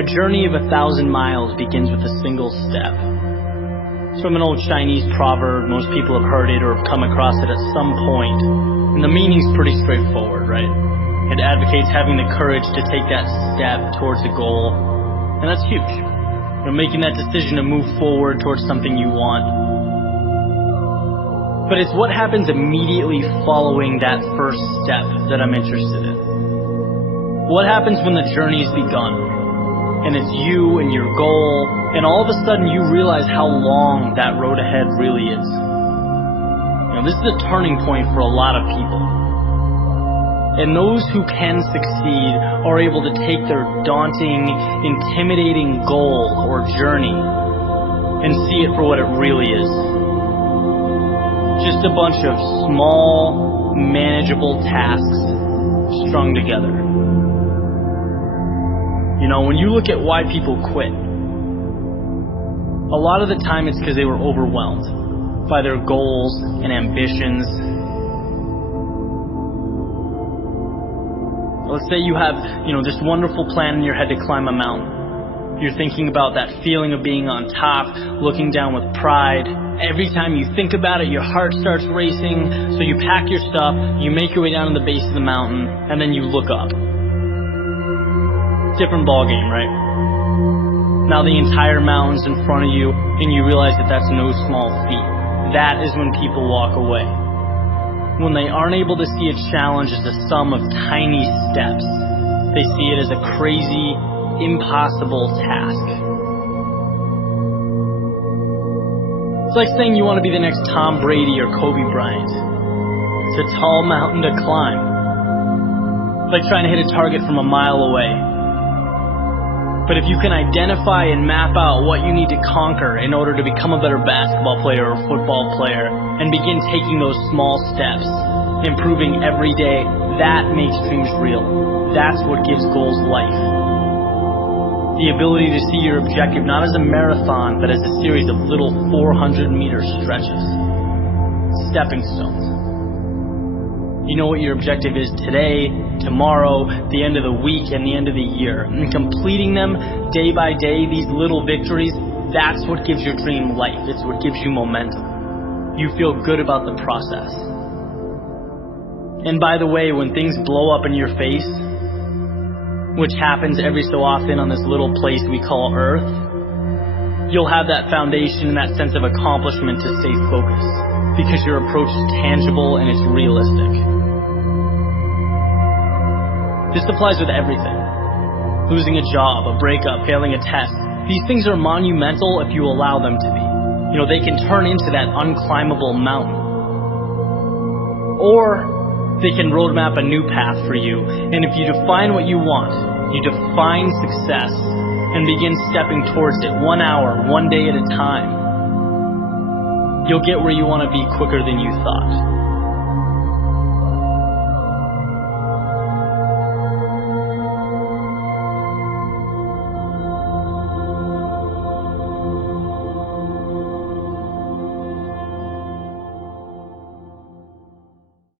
A journey of 1,000 miles begins with a single step. It's from an old Chinese proverb. Most people have heard it or have come across it at some point. And the meaning's pretty straightforward, right? It advocates having the courage to take that step towards a goal. And that's huge. Making that decision to move forward towards something you want. But it's what happens immediately following that first step that I'm interested in. What happens when the journey's begun? And it's you and your goal, and all of a sudden you realize how long that road ahead really is. This is a turning point for a lot of people. And those who can succeed are able to take their daunting, intimidating goal or journey and see it for what it really is. Just a bunch of small, manageable tasks strung together. When you look at why people quit, a lot of the time it's because they were overwhelmed by their goals and ambitions. Let's say you have, this wonderful plan in your head to climb a mountain. You're thinking about that feeling of being on top, looking down with pride. Every time you think about it, your heart starts racing. So you pack your stuff, you make your way down to the base of the mountain, and then you look up. Different ball game, right? Now the entire mountain's in front of you, and you realize that that's no small feat. That is when people walk away. When they aren't able to see a challenge as a sum of tiny steps, they see it as a crazy, impossible task. It's like saying you want to be the next Tom Brady or Kobe Bryant. It's a tall mountain to climb. It's like trying to hit a target from a mile away. But if you can identify and map out what you need to conquer in order to become a better basketball player or football player and begin taking those small steps, improving every day, that makes dreams real. That's what gives goals life. The ability to see your objective not as a marathon, but as a series of little 400-meter stretches. Stepping stones. You know what your objective is today, tomorrow, the end of the week, and the end of the year. And completing them day by day, these little victories, that's what gives your dream life. It's what gives you momentum. You feel good about the process. And by the way, when things blow up in your face, which happens every so often on this little place we call Earth, you'll have that foundation and that sense of accomplishment to stay focused, because your approach is tangible and it's realistic. This applies with everything. Losing a job, a breakup, failing a test. These things are monumental if you allow them to be. They can turn into that unclimbable mountain. Or they can roadmap a new path for you. And if you define what you want, you define success and begin stepping towards it 1 hour, 1 day at a time, you'll get where you want to be quicker than you thought.